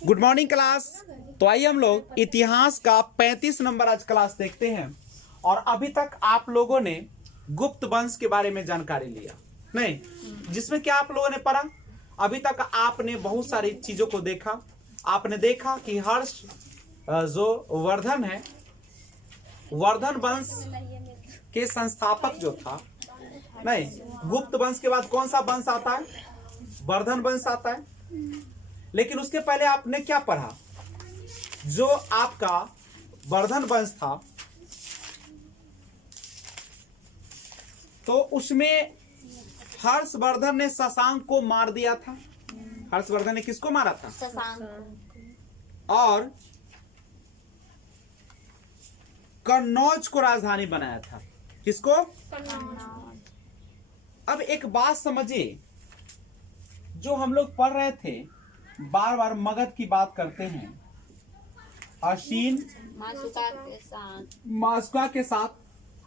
Good morning class. तो आइए हम लोग इतिहास का 35 नंबर आज क्लास देखते हैं। और अभी तक आप लोगों ने गुप्त वंश के बारे में जानकारी लिया नहीं, जिसमें क्या आप लोगों ने पढ़ा? अभी तक आपने बहुत सारी चीजों को देखा। आपने देखा कि हर्ष जो वर्धन है, वर्धन वंश के संस्थापक जो था, नहीं, गुप्त वंश के बाद कौन सा वंश आता है? वर्धन वंश आता है। लेकिन उसके पहले आपने क्या पढ़ा? जो आपका वर्धन वंश था, तो उसमें हर्षवर्धन ने शशांक को मार दिया था। हर्षवर्धन ने किसको मारा था? शशांक। और कन्नौज को राजधानी बनाया था। किसको? अब एक बात समझिए, जो हम लोग पढ़ रहे थे, बार बार मगध की बात करते हैं। अशीन मासुका के साथ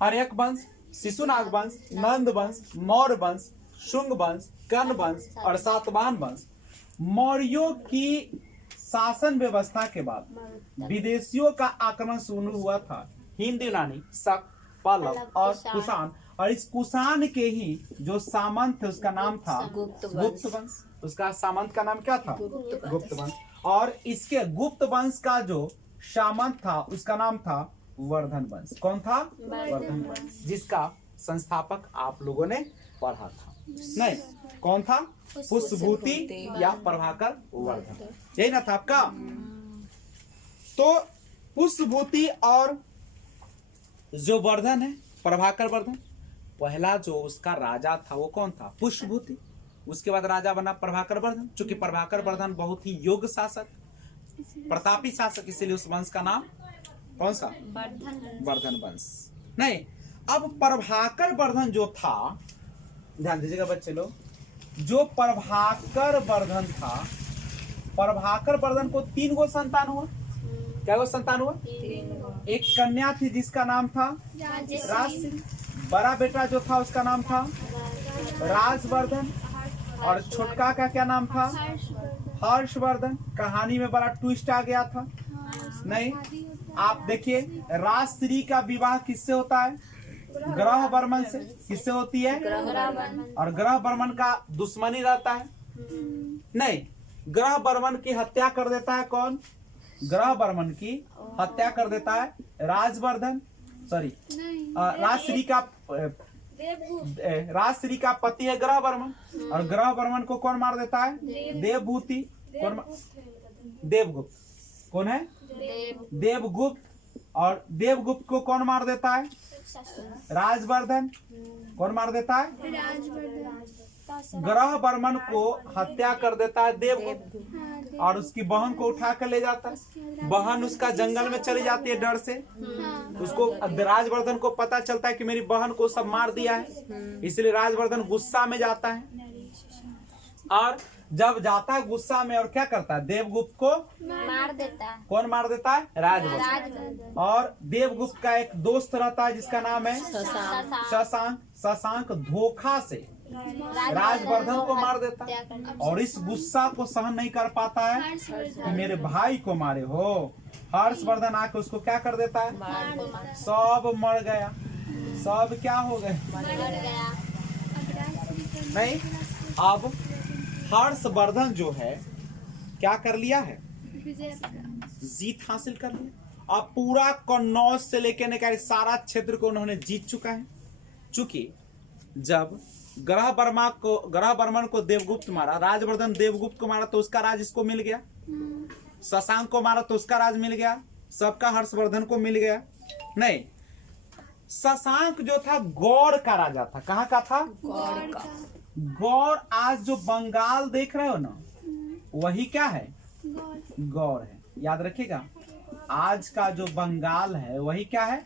हर्यक वंश, शिशुनाग वंश, नंद वंश, मौर्य वंश, शुंग वंश, कर्ण वंश और सातवाहन वंश। मौर्यों की शासन व्यवस्था के बाद विदेशियों का आक्रमण शुरू हुआ था। हिंद, यूनानी, शक, पल्लव और कुषाण। और इस कुषाण के ही जो सामंत थे उसका नाम था गुप्त वंश। उसका सामंत का नाम क्या था? गुप्त वंश। और इसके गुप्त वंश का जो सामंत था उसका नाम था वर्धन वंश। कौन था? वर्धन वंश, जिसका संस्थापक आप लोगों ने पढ़ा था। नहीं, कौन था? पुष्यभूति या प्रभाकर वर्धन, यही ना था आपका? तो पुष्यभूति और जो वर्धन है, प्रभाकर वर्धन, पहला जो उसका राजा था वो कौन था? पुष्यभूति। उसके बाद राजा बना प्रभाकर वर्धन। चूंकि प्रभाकर वर्धन बहुत ही योग्य शासक, प्रतापी शासक, इसीलिए उस वंश का नाम कौन सा? वर्धन वंश। नहीं, अब प्रभाकर वर्धन जो था, ध्यान दीजिएगा बच्चे लोग, जो प्रभाकर वर्धन था, प्रभाकर वर्धन को 3 गो संतान हुआ। क्या गो संतान हुआ? एक कन्या थी जिसका नाम था राजश्री। बड़ा बेटा जो था उसका नाम था राजवर्धन। और छोटका का क्या नाम था? हर्षवर्धन। कहानी में बड़ा ट्विस्ट आ गया था। नहीं, आप देखिए, राजश्री का विवाह किससे होता है? ग्रह वर्मन से। किससे होती है? और ग्रह वर्मन का दुश्मनी रहता है। नहीं, ग्रह वर्मन की हत्या कर देता है कौन? ग्रह वर्मन की हत्या कर देता है राजवर्धन, सॉरी, राजश्री का पति है ग्रह वर्मन। और ग्रह वर्मन को कौन मार देता है? देवभूति। देवगुप्त। कौन है? देवगुप्त। और देवगुप्त को कौन मार देता है? राजवर्धन। कौन मार देता है? ग्रह वर्मन को हत्या कर देता है देवगुप्त। और उसकी बहन को उठा कर ले जाता है। बहन उसका जंगल में चली जाती है डर से। उसको, राजवर्धन को पता चलता है कि मेरी बहन को सब मार दिया है, इसलिए राजवर्धन गुस्सा में जाता है। और जब जाता है गुस्सा में, और क्या करता है? देवगुप्त को मार देता है। कौन मार देता है? राजवर्धन। और देवगुप्त का एक दोस्त रहता है जिसका नाम है शशांक। शशांक धोखा से राजवर्धन को मार देता है। और इस गुस्सा को सहन नहीं कर पाता है कि मेरे भाई को मारे हो। हर्षवर्धन आके उसको क्या कर देता है? सब मर गया। सब क्या हो गए? नहीं, अब हर्षवर्धन जो है क्या कर लिया है? जीत हासिल कर लिया। अब पूरा कन्नौज से लेकर सारा क्षेत्र को उन्होंने जीत चुका है। चूंकि जब ग्रह वर्मन को देवगुप्त मारा, राजवर्धन देवगुप्त को मारा तो उसका राज इसको मिल गया। शशांक को मारा तो उसका राज मिल गया। सबका हर्षवर्धन को मिल गया। नहीं, शशांक जो था गौड़ का राजा था। कहाँ का था? गौड़ का। गौड़ आज जो बंगाल देख रहे हो ना, वही क्या है? गौड़ है। याद रखिएगा, आज का जो बंगाल है वही क्या है?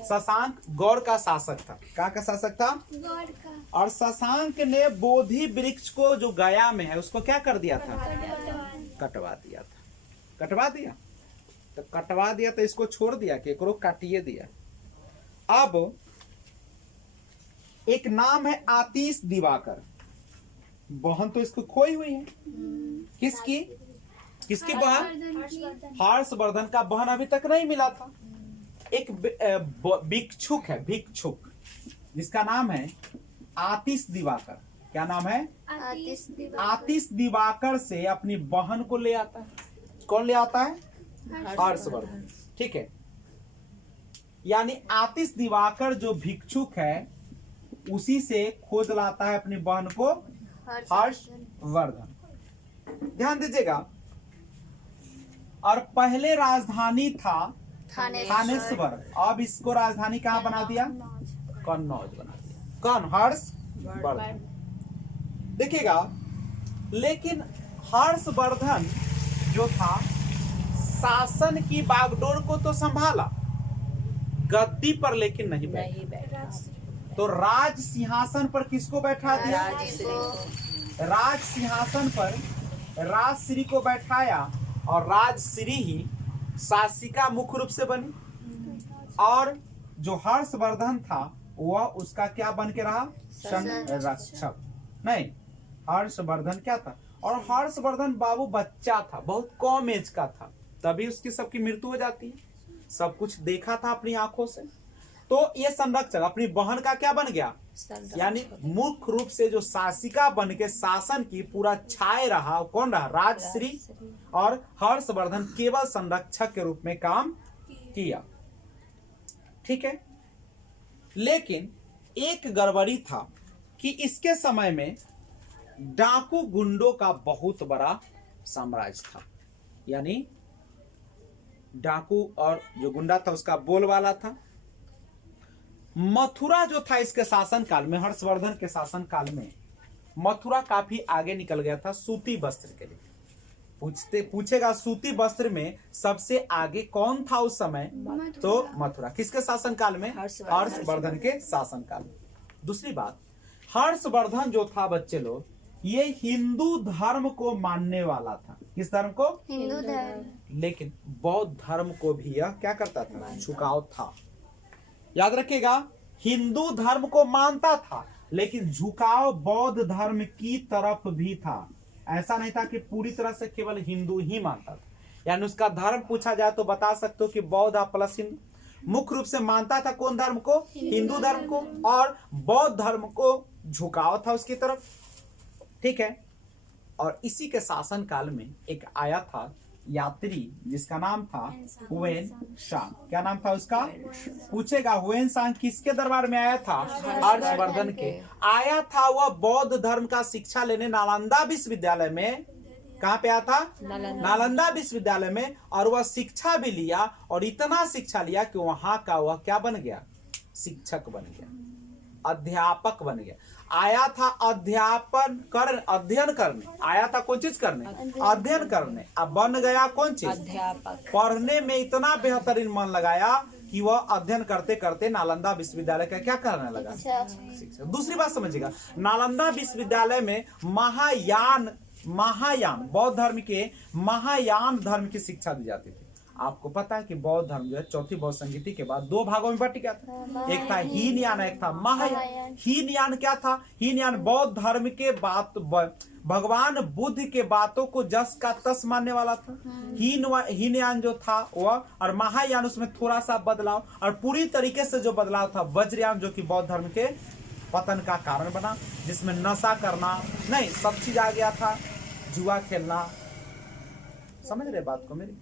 शशांक गौड़ का शासक था। कहाँ का शासक था? गौड़ का। और शशांक ने बोधि वृक्ष को जो गया में है उसको क्या कर दिया था? कटवा दिया था। कटवा दिया तो कटवा दिया तो इसको छोड़ दिया कि एकरो काटिए दिया। अब एक नाम है आतिश दिवाकर। बहन तो इसको खोई हुई है। किसकी? किसकी बहन? हर्षवर्धन का बहन अभी तक नहीं मिला था। एक भिक्षुक है, भिक्षुक, जिसका नाम है आतिश दिवाकर। क्या नाम है? आतिश दिवाकर से अपनी बहन को ले आता है। कौन ले आता है? हर्षवर्धन। ठीक है, यानी आतिश दिवाकर जो भिक्षुक है उसी से खोज लाता है अपनी बहन को हर्षवर्धन। ध्यान दीजिएगा। और पहले राजधानी था थानेश्वर, अब इसको राजधानी कहाँ बना दिया? कन्नौज बना दिया। कौन? हर्षवर्धन। देखिएगा, लेकिन हर्षवर्धन जो था शासन की बागडोर को तो संभाला, गद्दी पर लेकिन नहीं बैठा। तो राज सिंहासन पर किसको बैठा दिया? राज सिंहासन पर राजश्री को बैठाया और राजश्री ही शासिका मुख्य रूप से बनी। और जो हर्षवर्धन था वह उसका क्या बन के रहा? संरक्षक। नहीं, हर्षवर्धन क्या था? और हर्षवर्धन बाबू बच्चा था, बहुत कम एज का था, तभी उसकी सबकी मृत्यु हो जाती है। सब कुछ देखा था अपनी आंखों से। तो ये संरक्षक अपनी बहन का क्या बन गया? यानी मुख्य रूप से जो शासिका बन के शासन की पूरा छाए रहा, कौन रहा? राजश्री। और हर्षवर्धन केवल संरक्षक के रूप में काम किया। ठीक है, लेकिन एक गड़बड़ी था कि इसके समय में डाकू गुंडों का बहुत बड़ा साम्राज्य था। यानी डाकू और जो गुंडा था उसका बोलबाला था। मथुरा जो था इसके शासन काल में, हर्षवर्धन के शासन काल में मथुरा काफी आगे निकल गया था सूती वस्त्र के लिए। पूछेगा सूती वस्त्र में सबसे आगे कौन था उस समय? तो मथुरा। किसके शासन काल में? हर्षवर्धन के शासन काल में। दूसरी बात, हर्षवर्धन जो था बच्चे लोग, ये हिंदू धर्म को मानने वाला था। किस धर्म को? हिंदू धर्म। लेकिन बौद्ध धर्म को भी यह क्या करता था? झुकाव था। याद रखिएगा, हिंदू धर्म को मानता था लेकिन झुकाव बौद्ध धर्म की तरफ भी था। ऐसा नहीं था कि पूरी तरह से केवल हिंदू ही मानता था। यानी उसका धर्म पूछा जाए तो बता सकते हो कि बौद्ध प्लस हिंदू। मुख्य रूप से मानता था कौन धर्म को? हिंदू धर्म को। और बौद्ध धर्म को झुकाव था उसकी तरफ। ठीक है, और इसी के शासन काल में एक आया था यात्री जिसका नाम था हुएन सांग। क्या नाम था उसका? पूछेगा हुएन सांग किसके दरबार में आया था? हर्षवर्धन के। आया था वह बौद्ध धर्म का शिक्षा लेने नालंदा विश्वविद्यालय में। कहाँ पे आया था? नालंदा विश्वविद्यालय में। और वह शिक्षा भी लिया और इतना शिक्षा लिया कि वहां का वह क्या बन गया? शिक्षक बन गया, अध्यापक बन गया। आया था अध्ययन करने आया था। कौन चीज करने? अध्ययन करने। अब बन गया कौन चीज? अध्यापक। पढ़ने में इतना बेहतरीन मन लगाया कि वह अध्ययन करते करते नालंदा विश्वविद्यालय का क्या करने लगा? शिक्षा। दूसरी बात समझिएगा, नालंदा विश्वविद्यालय में महायान बौद्ध धर्म के महायान धर्म की शिक्षा दी जाती थी। आपको पता है कि बौद्ध धर्म जो है चौथी बौद्ध संगीति के बाद दो भागों में बट गया था। एक था हीनयान, एक था महायान। हीनयान क्या था? हीनयान बौद्ध धर्म के बात, भगवान बुद्ध के बातों को जस का तस मानने वाला था। हीनयान जो था वह, और महायान उसमें थोड़ा सा बदलाव, और पूरी तरीके से जो बदलाव था वज्रयान जो कि बौद्ध धर्म के पतन का कारण बना, जिसमें नशा करना नहीं, सब चीज आ गया था, जुआ खेलना। समझ रहे बात को मेरी?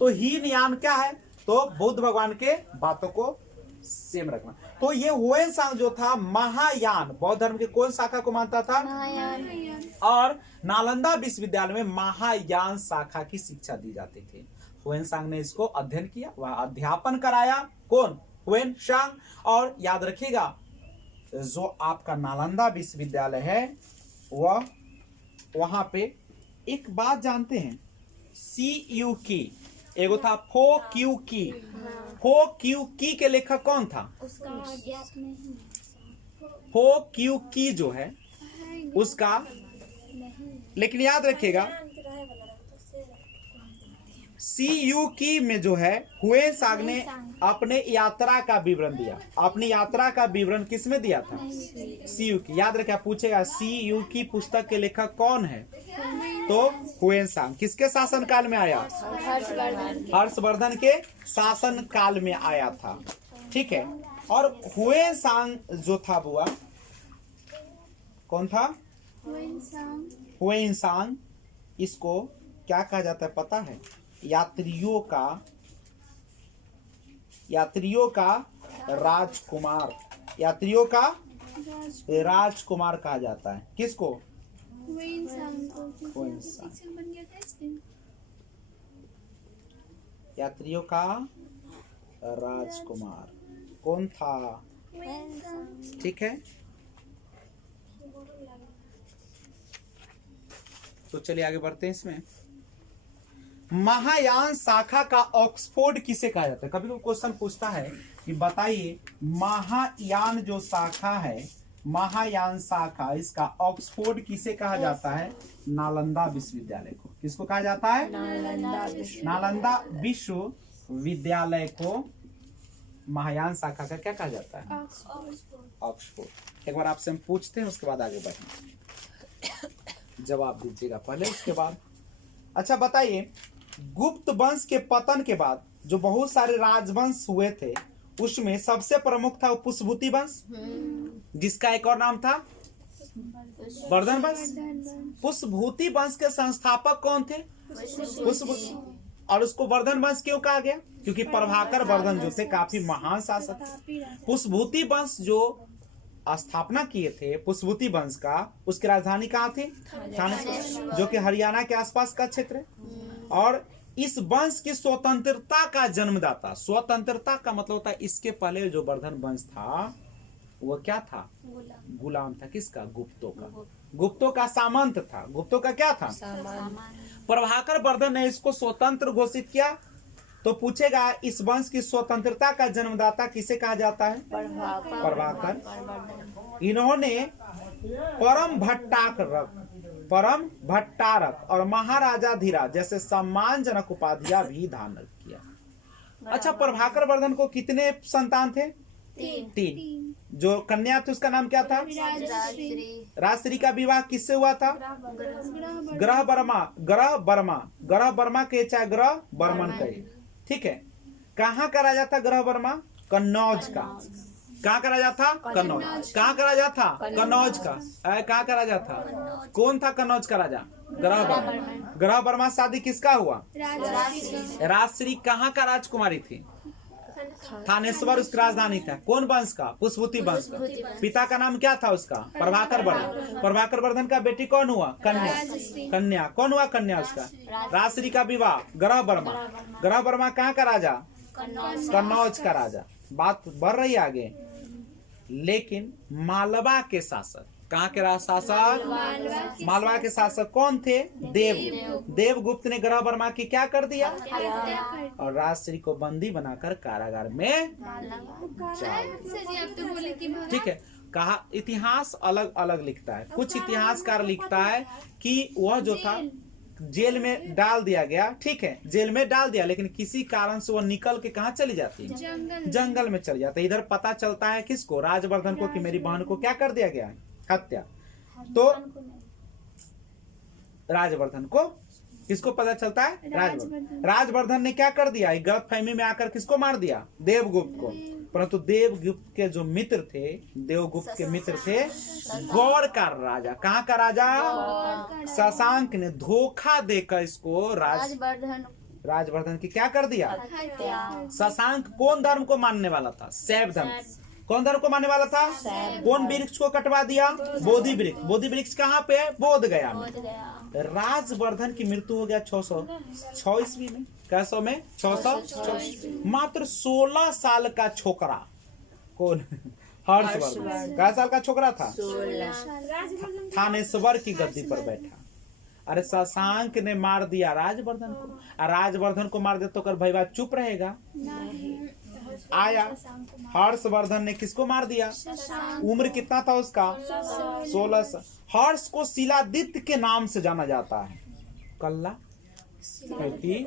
तो हीनयान क्या है? तो बुद्ध भगवान के बातों को सेम रखना। तो ये हुएन सांग जो था महायान बौद्ध धर्म के कौन शाखा को मानता था? महायान। और नालंदा विश्वविद्यालय में महायान शाखा की शिक्षा दी जाती थी। हुएन सांग ने इसको अध्ययन किया, वह अध्यापन कराया। कौन? हुएन सांग। और याद रखिएगा, जो आपका नालंदा विश्वविद्यालय है वह, वहां पे एक बात जानते हैं, CU की एगो था फो क्यू की। फो क्यू की के लेखक कौन था? फो क्यू की जो है उसका, लेकिन याद रखिएगा सी यू की में जो है हुएनसांग ने अपने यात्रा का विवरण दिया। अपनी यात्रा का विवरण किस में दिया था? सी यू की। याद रखिए, पूछेगा सी यू की पुस्तक के लेखक कौन है? तो हुएनसांग। किसके शासन काल में आया? हर्षवर्धन के शासन काल में आया था। ठीक है। और हुएनसांग जो था बुआ, कौन था? हुएनसांग। इसको क्या कहा जाता है पता है? यात्रियों का राजकुमार। यात्रियों का राजकुमार कहा जाता है। किसको? हुएनसांग। यात्रियों का राजकुमार कौन था? ठीक है। तो चलिए आगे बढ़ते हैं। इसमें महायान शाखा का ऑक्सफोर्ड किसे कहा जाता है? कभी कोई क्वेश्चन पूछता है कि बताइए महायान जो शाखा है, महायान शाखा, इसका ऑक्सफोर्ड किसे कहा जाता है? नालंदा विश्वविद्यालय को। किसको कहा जाता है? नालंदा विश्वविद्यालय को महायान शाखा का क्या कहा जाता है? ऑक्सफोर्ड। एक बार आपसे हम पूछते हैं, उसके बाद आगे बढ़ेंगे। जवाब दीजिएगा पहले, उसके बाद। अच्छा बताइए, गुप्त वंश के पतन के बाद जो बहुत सारे राजवंश हुए थे, उसमें सबसे प्रमुख था पुष्पभूति वंश, जिसका एक और नाम था वर्धन वंश। पुष्पभूति वंश के संस्थापक कौन थे? पुष्पभूति। और उसको वर्धन वंश क्यों कहा गया? क्योंकि प्रभाकर वर्धन जो थे काफी महान शासक थे। पुष्पभूति वंश जो स्थापना किए थे पुष्पभूति वंश का, उसकी राजधानी कहाँ थी? थानेश्वर, जो कि हरियाणा के आसपास का क्षेत्र है। और इस वंश की स्वतंत्रता का जन्मदाता, स्वतंत्रता का मतलब होता है इसके पहले जो वर्धन वंश था वो क्या था? गुलाम था। किसका? गुप्तों का। गुप्तों का सामंत था। गुप्तों का क्या था? प्रभाकर वर्धन ने इसको स्वतंत्र घोषित किया। तो पूछेगा इस वंश की स्वतंत्रता का जन्मदाता किसे कहा जाता है? प्रभाकर। इन्होंने परम भट्टारक और महाराजा धीराज जैसे सम्मानजनक उपाधियां भी धारण किया। अच्छा, प्रभाकर वर्धन को कितने संतान थे? 3। जो कन्या थी उसका नाम क्या था? राजश्री का विवाह किससे हुआ था? ग्रह बर्मा के चाहे ग्रह बर्मन कहे। ठीक है। कहाँ का राजा था ग्रह वर्मा? कन्नौज का। कहाँ का राजा था? कन्नौज। कहाँ का राजा था? कन्नौज का। कहाँ का राजा था? कौन था कन्नौज का राजा? ग्रह वर्मा। ग्रह वर्मा शादी किसका हुआ? राजश्री कहाँ का राजकुमारी थी? थानेश्वर उसकी राजधानी था। कौन वंश का? पुष्पभूति वंश का। पिता का नाम क्या था उसका? प्रभाकर वर्धन। प्रभाकर वर्धन का बेटी कौन हुआ? कन्या। कौन हुआ कन्या उसका? राजश्री का विवाह ग्रह वर्मा। ग्रह वर्मा कहाँ का राजा? कन्नौज का राजा। बात बढ़ रही है आगे। लेकिन मालवा के शासक, कहाँ के शासक? मालवा के शासक कौन थे? देवगुप्त। देवगुप्त ने ग्रह वर्मा की क्या कर दिया? और राजश्री को बंदी बनाकर कारागार में। ठीक है। कहा इतिहास अलग अलग लिखता है। कुछ इतिहासकार लिखता है कि वह जो था जेल में डाल दिया गया। ठीक है, जेल में डाल दिया, लेकिन किसी कारण से वो निकल के कहाँ चली जाती है? जंगल में चली जाती है। इधर पता चलता है किसको? राजवर्धन को, कि मेरी बहन को क्या कर दिया गया है? हत्या। तो राजवर्धन को किसको पता चलता है? राजवर्धन ने क्या कर दिया? गलतफहमी में आकर किसको मार दिया? देवगुप्त को। परंतु देवगुप्त के जो मित्र थे, देवगुप्त के मित्र थे गौड़ का राजा। कहाँ का राजा? शशांक ने धोखा देकर इसको राजवर्धन की क्या कर दिया? शशांक कौन धर्म को मानने वाला था? शैव धर्म। कौन धर्म को मानने वाला था? कौन वृक्ष को कटवा दिया? बोधि वृक्ष। बोधि वृक्ष कहाँ पे? बोध गया में। राजवर्धन की मृत्यु हो गया 606 ईस्वी में। कैसो में? 606। मात्र 16 साल का छोकरा। कौन? हर्षवर्धन। क्या साल का छोकरा था? 16। थानेश्वर की गद्दी पर बैठा। अरे शशांक ने मार दिया राजवर्धन को। राजवर्धन को मार दिया तो कर भैया चुप रहेगा? आया हर्षवर्धन ने किसको मार दिया? उम्र कितना था उसका? 16 साल। हर्ष को शिलादित्य के नाम से जाना जाता है। कल्ला क्योंकि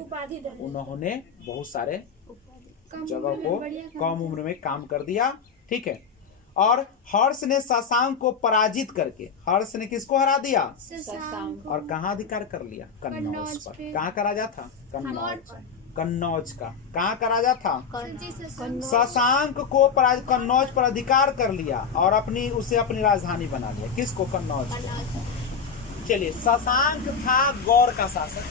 उन्होंने बहुत सारे जगह को कम उम्र में काम कर दिया। ठीक है। और हर्ष ने शशांक को पराजित करके, हर्ष ने किसको हरा दिया? और कहाँ अधिकार कर लिया? कन्नौज पर। कहाँ का राजा था? कन्नौज। कन्नौज का। कहाँ का राजा था? शशांक को कन्नौज पर अधिकार कर लिया और उसे अपनी राजधानी बना लिया। किसको? कन्नौज को। चलिए, शशांक था गौड़ का शासक।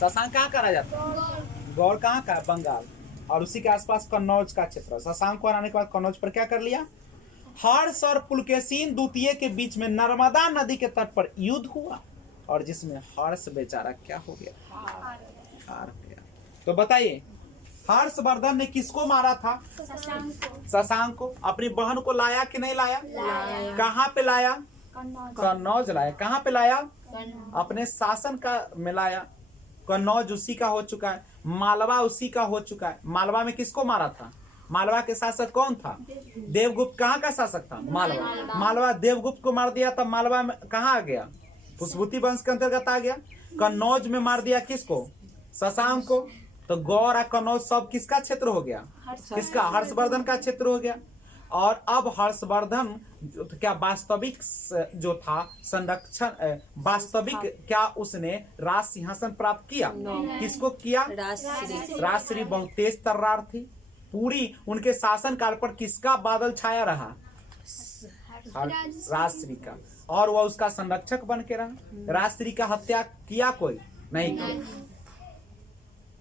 शशांक कहाँ का राजा था? गौड़ कहाँ का? बंगाल। और उसी के आसपास कन्नौज का क्षेत्र। शशांक को हराने के बाद कन्नौज पर क्या कर लिया? हर्ष और पुलकेशिन द्वितीय के बीच में नर्मदा नदी के तट पर युद्ध हुआ और जिसमें हर्ष बेचारा क्या हो गया? हार गया। तो बताइए, हर्षवर्धन ने किसको मारा था? शशांक को। अपनी बहन को लाया कि नहीं लाया? कहाँ पे लाया? कन्नौज लाया। कहाँ पे लाया? अपने शासन का में लाया। कन्नौज उसी का हो चुका है, मालवा उसी का हो चुका है। मालवा में किसको मारा था? मालवा के शासक कौन था? देवगुप्त। कहाँ का शासक था? मालवा। मालवा देवगुप्त को मार दिया तब मालवा में कहाँ आ गया? पुष्पवती वंश के अंतर्गत आ गया। कन्नौज में मार दिया किसको? शशांक को। तो गौड़ और कन्नौज सब किसका क्षेत्र हो गया? किसका? हर्षवर्धन का क्षेत्र हो गया। और अब हर्षवर्धन क्या वास्तविक जो था संरक्षण, वास्तविक क्या उसने राज सिंहासन प्राप्त किया? किसको किया? राजश्री बहुत तेज तर्रार थी। पूरी उनके शासन काल पर किसका बादल छाया रहा? राजश्री का। और वह उसका संरक्षक बन के रहा। राजश्री का हत्या किया कोई? नहीं किया।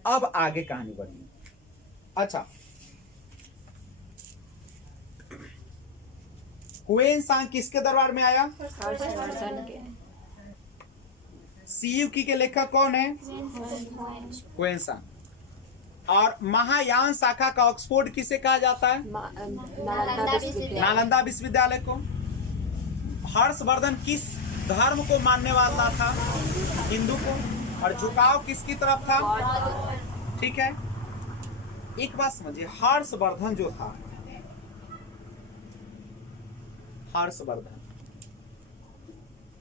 अब आगे कहानी बढ़ी। अच्छा, हुएनसांग किसके दरबार में आया? हर्षवर्धन के। सीयूकी के लेखक कौन है? हुएनसांग। और महायान शाखा का ऑक्सफोर्ड किसे कहा जाता है? नालंदा विश्वविद्यालय को। हर्षवर्धन किस धर्म को मानने वाला था? हिंदू को। और झुकाव किसकी तरफ था? ठीक है। एक बात समझिए, हर्षवर्धन जो था, हर्षवर्धन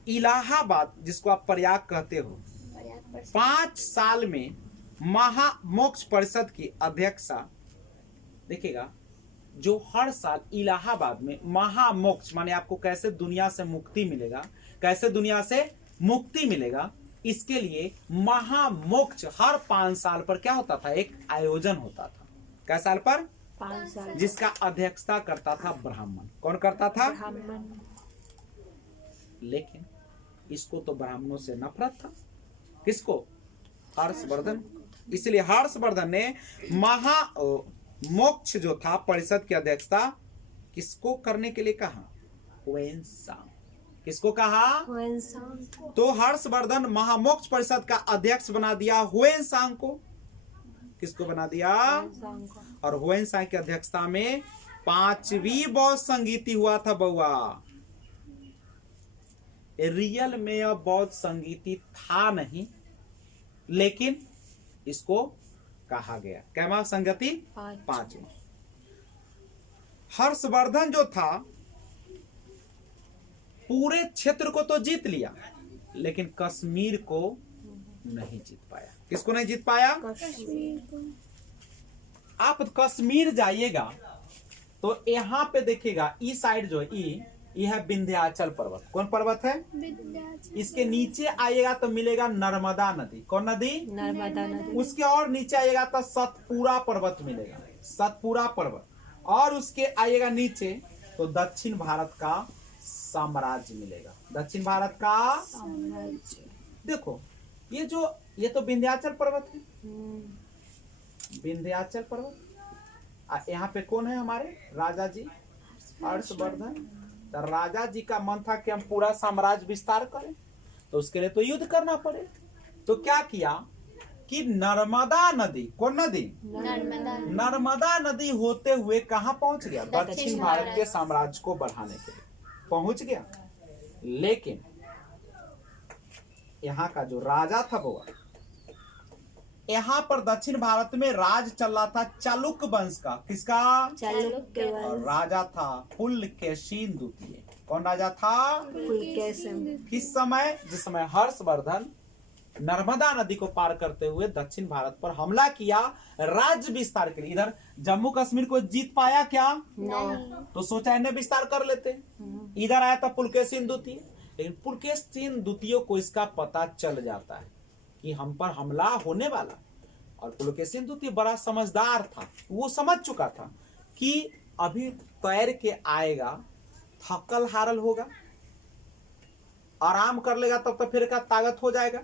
इलाहाबाद, जिसको आप प्रयाग कहते हो, 5 साल में महामोक्ष परिषद की अध्यक्षा। देखिएगा, जो हर साल इलाहाबाद में महामोक्ष माने आपको कैसे दुनिया से मुक्ति मिलेगा, कैसे दुनिया से मुक्ति मिलेगा, इसके लिए महामोक्ष हर 5 साल पर क्या होता था? एक आयोजन होता था। कै साल पर? 5 साल। जिसका अध्यक्षता करता था ब्राह्मण। कौन करता था? ब्राह्मण। लेकिन इसको तो ब्राह्मणों से नफरत था। किसको? हर्षवर्धन। इसलिए हर्षवर्धन ने महामोक्ष जो था परिषद की अध्यक्षता किसको करने के लिए कहा? हुएनसांग। किसको कहा? हुएनसांग। तो हर्षवर्धन महामोक्ष परिषद का अध्यक्ष बना दिया हुएनसांग को। किसको बना दिया? और हुएनसांग की अध्यक्षता में 5वीं बौद्ध संगीति हुआ था बउआ। रियल में यह बौद्ध संगीति था नहीं, लेकिन इसको कहा गया। कैमा संगति? 5वां। हर्षवर्धन जो था पूरे क्षेत्र को तो जीत लिया, लेकिन कश्मीर को नहीं जीत पाया। किसको नहीं जीत पाया? आप कश्मीर जाइएगा तो यहाँ पे देखिएगा, ई साइड जो यह है विंध्याचल पर्वत। कौन पर्वत है? इसके नीचे आइएगा तो मिलेगा नर्मदा नदी। कौन नदी? नर्मदा नदी। उसके और नीचे आइएगा तो सतपुरा पर्वत मिलेगा, सतपुरा पर्वत। और उसके आइएगा नीचे तो दक्षिण भारत का साम्राज्य मिलेगा। दक्षिण भारत का साम्राज्य। देखो, ये तो विंध्याचल पर्वत है, विंध्याचल पर्वत। यहाँ पे कौन है हमारे? राजा जी हर्षवर्धन। तो राजा जी का मन था कि हम पूरा साम्राज्य विस्तार करें, तो उसके लिए तो युद्ध करना पड़े। तो क्या किया कि नर्मदा नदी, कौन नदी? नर्मदा नदी होते हुए कहाँ पहुंच गया? दक्षिण भारत के साम्राज्य को बढ़ाने के लिए पहुंच गया। लेकिन यहाँ का जो राजा था वो, यहाँ पर दक्षिण भारत में राज चल रहा था चालुक्य वंश का। किसका? चालुक्य वंश। और राजा था पुलकेशिन द्वितीय। कौन राजा था? पुलकेशिन। किस समय? जिस समय हर्षवर्धन नर्मदा नदी को पार करते हुए दक्षिण भारत पर हमला किया राज्य विस्तार के लिए। इधर जम्मू कश्मीर को जीत पाया क्या? तो सोचा इन्हें विस्तार कर लेते। इधर आया था पुलकेशिन द्वितीय, लेकिन पुलकेशिन द्वितीय को इसका पता चल जाता है कि हम पर हमला होने वाला। और पुलकेशिन द्वितीय बड़ा समझदार था, वो समझ चुका था कि अभी तैर के आएगा, थकल हारल होगा, आराम कर लेगा तब तो फिर का ताकत हो जाएगा।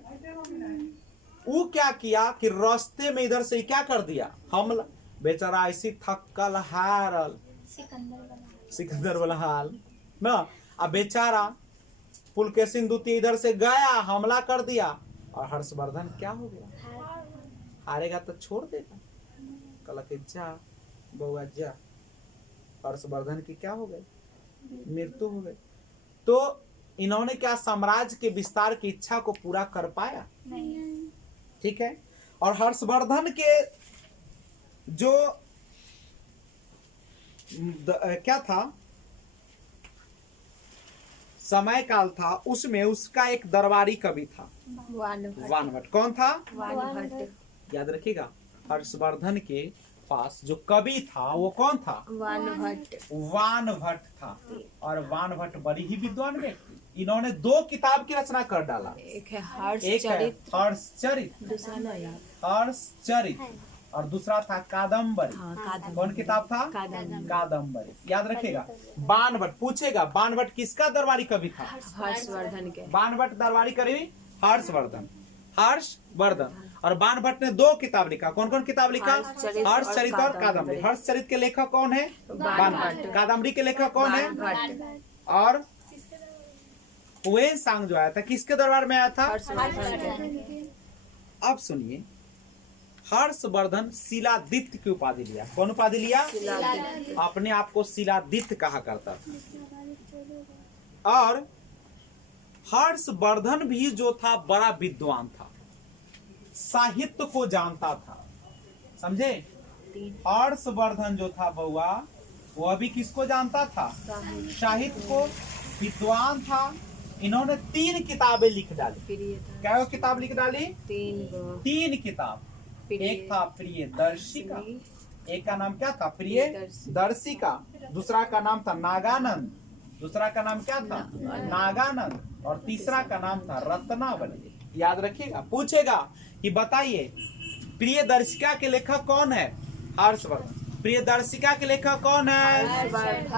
वो क्या किया कि रास्ते में इधर से क्या कर दिया, हमला। बेचारा ऐसी थकल हारल, सिकंदर वाला हाल ना। अब बेचारा पुलकेशिन द्वितीय इधर से गया, हमला कर दिया, और हर्षवर्धन क्या हो गया, हारेगा तो छोड़ देगा। कल के जा बउआ जा, हर्षवर्धन की क्या हो गई, मृत्यु हो गई। तो इन्होंने क्या साम्राज्य के विस्तार की इच्छा को पूरा कर पाया? ठीक है। और हर्षवर्धन के जो क्या था समय काल था, उसमें उसका एक दरबारी कवि था, वानभट्ट। कौन था? वानभट्ट। याद रखिएगा, हर्षवर्धन के पास जो कवि था वो कौन था? वानभट्ट था। और वानभट्ट बड़ी ही विद्वान व्यक्ति। इन्होंने 2 किताब की रचना कर डाला। एक है हर्षचरित, दूसरा ना यार, हर्षचरित, और दूसरा था कादम्बरी। कादम्बरी। कौन किताब था? कादम्बरी। याद रखिएगा। बाणभट्ट पूछेगा, बाणभट्ट किसका दरबारी कवि था? हर्षवर्धन के। बाणभट्ट दरबारी कवि हर्षवर्धन। और बाणभट्ट ने 2 किताब लिखा। कौन कौन किताब लिखा? हर्षचरित और कादम्बरी। हर्षचरित के लेखक कौन है? बाणभट्ट। कादम्बरी के लेखक कौन है? और हुएनसांग जो आया था किसके दरबार में आया था? अब सुनिए, हर्षवर्धन शिलादित्य की उपाधि लिया। कौन उपाधि लिया? अपने आप को शिलादित्य कहा करता था। और हर्षवर्धन भी जो था बड़ा विद्वान था, साहित्य को जानता था। समझे? हर्षवर्धन जो था बउआ, वो अभी किसको जानता था? साहित्य को, विद्वान था। इन्होंने 3 किताबें लिख डाली। क्या किताब लिख डाली? 3 किताब। एक था प्रिय दर्शिका, एक का नाम क्या था? प्रिय दर्शिका। दूसरा का नाम था नागानंद, दूसरा का नाम क्या था? नागानंद। और तीसरा का नाम था रत्नावली। याद रखिएगा। पूछेगा कि बताइए प्रिय दर्शिका के लेखक कौन है? हर्षवर्धन। प्रिय दर्शिका के लेखक कौन है?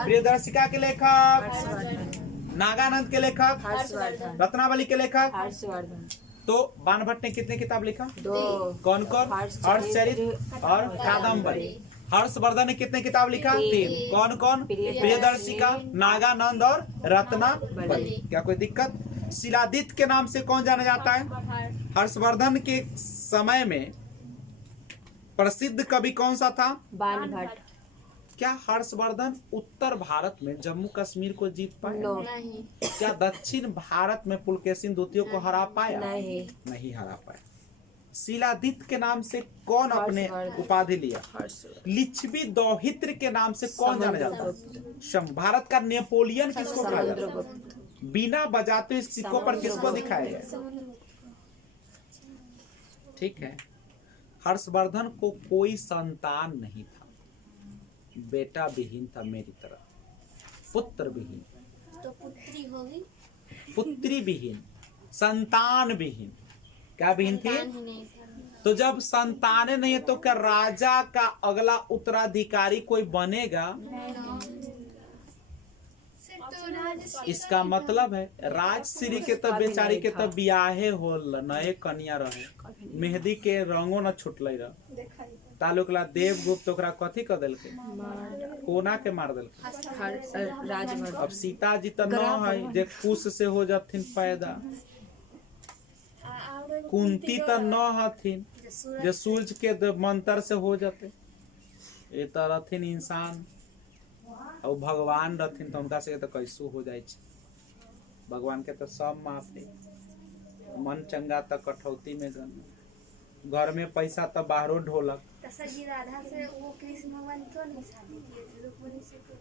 प्रिय दर्शिका के लेखक नागानंद के लेखक हर्षवर्धन। रत्नावली के लेखक हर्षवर्धन। तो बाणभट्ट ने कितने किताब लिखा? 2। कौन कौन? हर्षचरित और कादम्बरी। हर्षवर्धन ने कितने किताब लिखा? 3। कौन कौन? प्रियदर्शिका, नागानंद और रत्नावली। क्या कोई दिक्कत? शिलादित्य के नाम से कौन जाना जाता है? हर्षवर्धन के समय में प्रसिद्ध कवि कौन सा था? बाणभट्ट। क्या हर्षवर्धन उत्तर भारत में जम्मू कश्मीर को जीत पाया? नहीं। क्या दक्षिण भारत में पुलकेशिन द्वितीय को हरा पाया? नहीं हरा पाया। शिलादित्य के नाम से कौन अपने उपाधि लिया? लिच्छवी दौहित्र के नाम से कौन जाना जाता है? भारत का नेपोलियन किसको कहा जाता है? बिना बजाते हुए सिक्कों पर किसको दिखाया गया? ठीक है। हर्षवर्धन को कोई संतान नहीं था, बेटा विहीन था मेरी तरह, पुत्र विहीन। तो पुत्री होगी? पुत्री विहीन, संतान विहीन। क्या विहीन थी? तो जब संतानें नहीं है तो क्या राजा का अगला उत्तराधिकारी कोई बनेगा? इसका मतलब है राजश्री के तब बेचारी के तब बियाहे हो नए कन्या रहे, मेहंदी के रंगो न छुटले रह तालुकला देवगुप्त ओकरा कथी कर देलके? कोना के मार देलके। अब सीता जी तो न है जे कुश से हो जाथिन पैदा, कुंती तो न हथिन जे सूरज के मंत्र से हो जाते। ये तो रहथिन इंसान और भगवान रहथिन तो उनका से तो कैसो हो जाए। भगवान के तो सब माफ है, मन चंगा तो कठौती में गन, घर में पैसा तो बाहरो ढोलक। सजी राधा से वो कृष्ण भगवान क्यों नहीं शादी किए थे? रुक्मिणी से क्यों?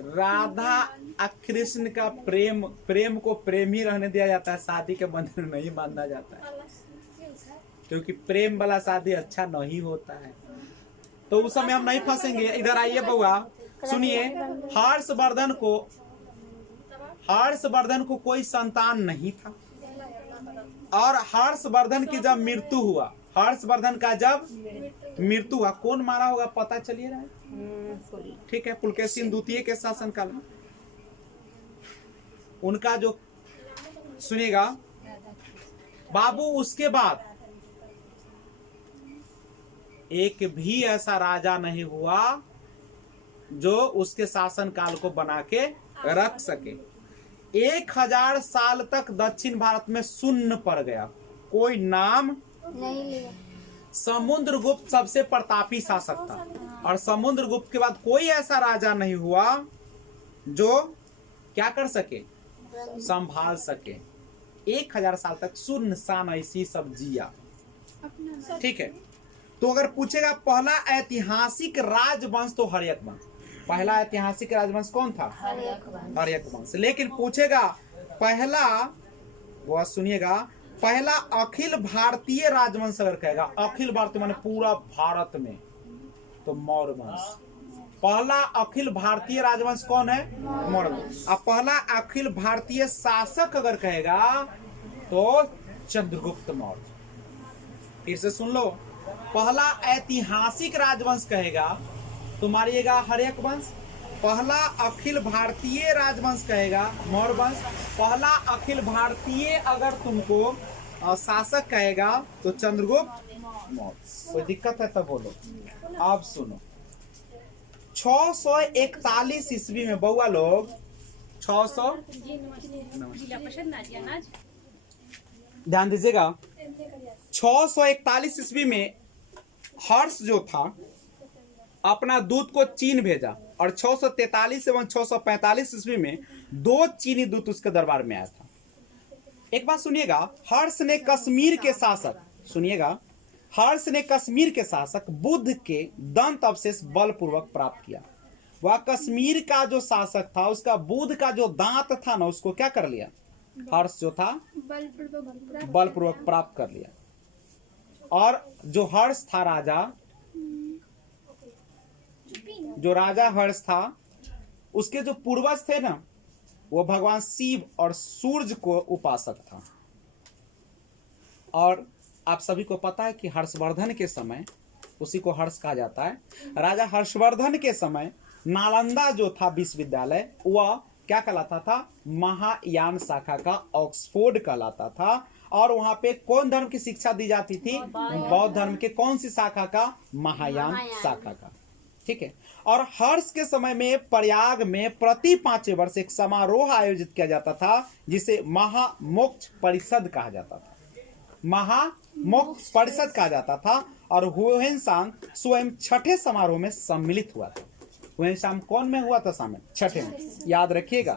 राधा और कृष्ण का प्रेम को प्रेम ही रहने दिया जाता है, शादी के बंधन में नहीं बांधा जाता है, क्योंकि प्रेम वाला शादी अच्छा नहीं होता है। तो उस समय हम नहीं फंसेंगे। इधर आइए बउआ, सुनिए। हर्षवर्धन को कोई संतान नहीं था, और हर्षवर्धन की जब मृत्यु हुआ, हर्षवर्धन का जब मृत्यु हुआ, कौन मारा होगा पता चलिए रहा है? ठीक है, पुलकेशिन द्वितीय के शासनकाल में उनका जो, सुनिएगा बाबू, उसके बाद एक भी ऐसा राजा नहीं हुआ जो उसके शासन काल को बना के रख सके। 1000 साल तक दक्षिण भारत में शून्य पड़ गया, कोई नाम नहीं लिया। समुद्रगुप्त सबसे प्रतापी शासक था, और समुद्रगुप्त के बाद कोई ऐसा राजा नहीं हुआ जो क्या कर सके, संभाल सके। 1000 साल तक शून्य सान ऐसी सब जिया। ठीक है, तो अगर पूछेगा पहला ऐतिहासिक राजवंश तो हर्यक वंश। पहला ऐतिहासिक राजवंश कौन था? हर्यक वंश। लेकिन पूछेगा पहला, वो सुनिएगा, पहला अखिल भारतीय राजवंश अगर कहेगा, अखिल भारतीय माने पूरा भारत में, तो मौर्य वंश। पहला अखिल भारतीय राजवंश कौन है? मौर्य वंश। अब पहला अखिल भारतीय शासक अगर कहेगा तो चंद्रगुप्त मौर्य। फिर से सुन लो, पहला ऐतिहासिक राजवंश कहेगा तो मारिएगा हर्यक वंश। पहला अखिल भारतीय राजवंश कहेगा मौर्य वंश। पहला अखिल भारतीय अगर तुमको शासक कहेगा तो चंद्रगुप्त मौर्य। कोई दिक्कत है तो बोलो। अब सुनो, 641 ईस्वी में बउआ लोग 600, ध्यान दीजिएगा, 641 ईस्वी में हर्ष जो था अपना दूत को चीन भेजा, और 643 एवं 645 ईस्वी में 2 चीनी दूत उसके दरबार में आया था। एक बात सुनिएगा, हर्ष ने कश्मीर के शासक, सुनिएगा, हर्ष ने कश्मीर के शासक बुद्ध के दंत अवशेष बलपूर्वक प्राप्त किया। वह कश्मीर का जो शासक था उसका बुद्ध का जो दांत था ना, उसको क्या कर लिया? हर्ष जो था बलपूर्वक प्राप्त कर लिया। और जो हर्ष था राजा, जो राजा हर्ष था, उसके जो पूर्वज थे ना, वो भगवान शिव और सूर्य को उपासक था। और आप सभी को पता है कि हर्षवर्धन के समय, उसी को हर्ष कहा जाता है, राजा हर्षवर्धन के समय नालंदा जो था विश्वविद्यालय, वह क्या कहलाता था? महायान शाखा का ऑक्सफोर्ड कहलाता था। और वहां पे कौन धर्म की शिक्षा दी जाती थी? बौद्ध धर्म के कौन सी शाखा का? महायान शाखा का। ठीक है। और हर्ष के समय में प्रयाग में प्रति 5 वर्ष एक समारोह आयोजित किया जाता था, जिसे महामोक्ष परिषद कहा जाता था। महामोक्ष परिषद कहा जाता था। और हुएनसांग स्वयं 6ठे समारोह में सम्मिलित हुआ था। हुएनसांग कौन में हुआ था? शामिल 6ठे में। याद रखिएगा।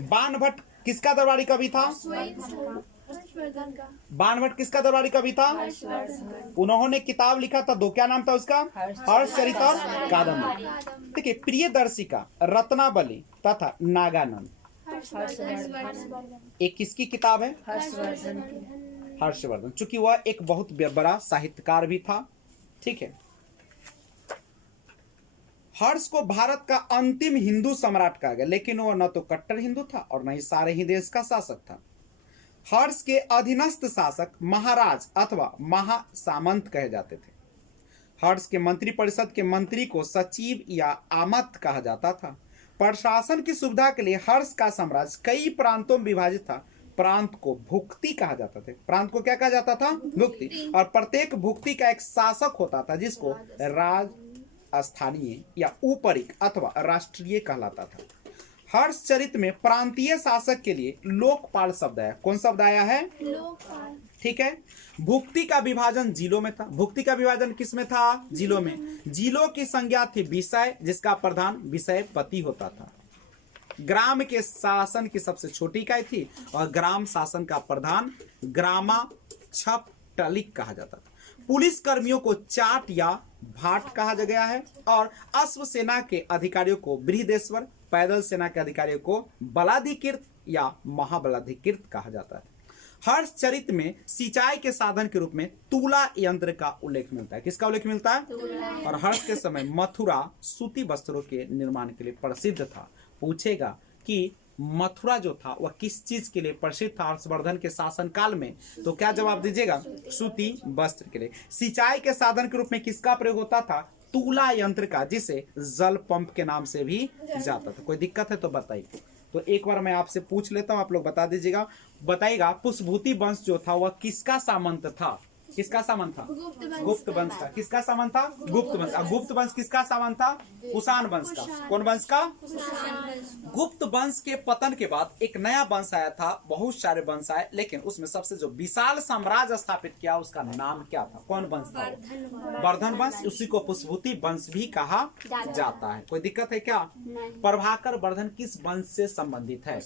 बाणभट्ट किसका दरबारी कवि था? बाणभट्ट किसका दरबारी कवि था? उन्होंने किताब लिखा था, 2, क्या नाम था उसका? हर्षचरित और कादम्बरी। ठीक है। प्रियदर्शिका, रत्नावली तथा नागानंद, एक किसकी किताब है? हर्षवर्धन, चूंकि वह एक बहुत बड़ा साहित्यकार भी था। ठीक है। हर्ष को भारत का अंतिम हिंदू सम्राट कहा गया, लेकिन वह न तो कट्टर हिंदू था और न ही सारे ही देश का शासक था। हर्ष के अधीनस्थ शासक महाराज अथवा महासामंत कहे जाते थे। हर्ष के मंत्रिपरिषद के मंत्री को सचिव या आमत कहा जाता था। प्रशासन की सुविधा के लिए हर्ष का साम्राज्य कई प्रांतों में विभाजित था। प्रांत को भुक्ति कहा जाता था। प्रांत को क्या कहा जाता था? भुक्ति। और प्रत्येक भुक्ति का एक शासक होता था, जिसको राज, स्थानीय या ऊपरिक अथवा राष्ट्रीय कहलाता था। हर्ष चरित में प्रांतीय शासक के लिए लोकपाल शब्द आया। कौन शब्द आया है? लोकपाल। ठीक है। भुक्ति का विभाजन जिलों में था। भुक्ति का विभाजन किस में था? जिलों में। जिलों की संज्ञा थी विषय, जिसका प्रधान विषयपति होता था। ग्राम के शासन की सबसे छोटी इकाई थी और ग्राम शासन का प्रधान ग्रामाक्षपटलिक कहा जाता था। पुलिस कर्मियों को चाट या भाट कहा गया है और अश्व सेना के अधिकारियों को बृहदेश्वर, पैदल सेना के अधिकारियों को बलाधिकृत या महाबलाधिकृत कहा जाता है। हर्ष चरित में सिंचाई के साधन के रूप में तुला यंत्र का उल्लेख मिलता है। किसका उल्लेख मिलता है? और हर्ष के समय मथुरा सूती वस्त्रों के निर्माण के लिए प्रसिद्ध था। पूछेगा कि मथुरा जो था वह किस चीज के लिए प्रसिद्ध था हर्षवर्धन के शासन काल में, तो क्या जवाब दीजिएगा? सूती वस्त्र के लिए। सिंचाई के साधन के रूप में किसका प्रयोग होता था? तुला यंत्र का, जिसे जल पंप के नाम से भी जाता था। कोई दिक्कत है तो बताइए। तो एक बार मैं आपसे पूछ लेता हूं, आप लोग बता दीजिएगा। बताइएगा पुष्पभूति वंश जो था वह किसका सामंत था? किसका सामंत था? गुप्त वंश का। किसका सामंत था? गुप्त वंश। गुप्त वंश किसका सामंत था? कुषाण वंश का। कौन वंश का? गुप्त वंश के पतन के बाद एक नया वंश आया था, बहुत सारे वंश आए, लेकिन उसमें सबसे जो विशाल साम्राज्य स्थापित किया उसका नाम क्या था? कौन वंश था? वर्धन वंश। उसी को पुष्पभूति वंश भी कहा जाता है। कोई दिक्कत है क्या? प्रभाकर वर्धन किस वंश से संबंधित है?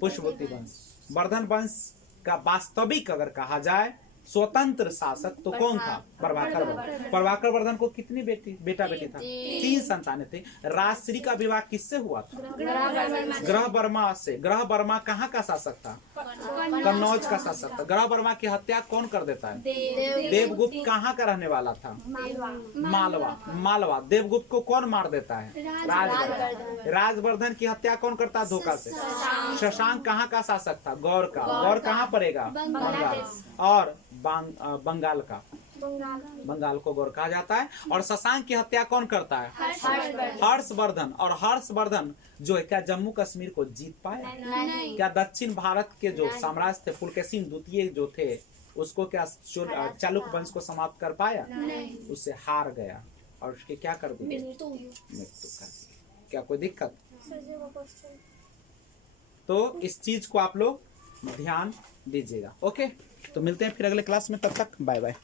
पुष्पभूति वंश। वर्धन वंश का वास्तविक अगर कहा जाए स्वतंत्र शासक तो कौन था? प्रभाकर वर्धन। प्रभाकर वर्धन को कितनी बेटा बेटी था? 3 संतानें थे। राजश्री का विवाह किससे हुआ था? ग्रह वर्मा से। ग्रह वर्मा कहाँ का शासक था? कन्नौज का शासक था। ग्रह वर्मा की हत्या कौन कर देता है? देवगुप्त कहाँ का रहने वाला था? मालवा। मालवा। देवगुप्त को कौन मार देता है? राजवर्धन। राजवर्धन की हत्या कौन करता है धोखा से? शशांक कहाँ का शासक था? गौर का। गौर कहाँ पड़ेगा? बंगाल। और बंगाल का। बंगाल को गौर कहा जाता है। और शशांक की हत्या कौन करता है? हर्षवर्धन। और हर्षवर्धन जो है क्या जम्मू कश्मीर को जीत पाया? क्या दक्षिण भारत के जो साम्राज्य थे पुलकेशिन द्वितीय जो थे उसको क्या चालुक्य वंश को समाप्त कर पाया? उससे हार गया और उसके क्या कर दिया? मृत्यु कर दी। क्या कोई दिक्कत? तो इस चीज को आप लोग ध्यान दीजिएगा। ओके, तो मिलते हैं फिर अगले क्लास में। तब तक बाय बाय।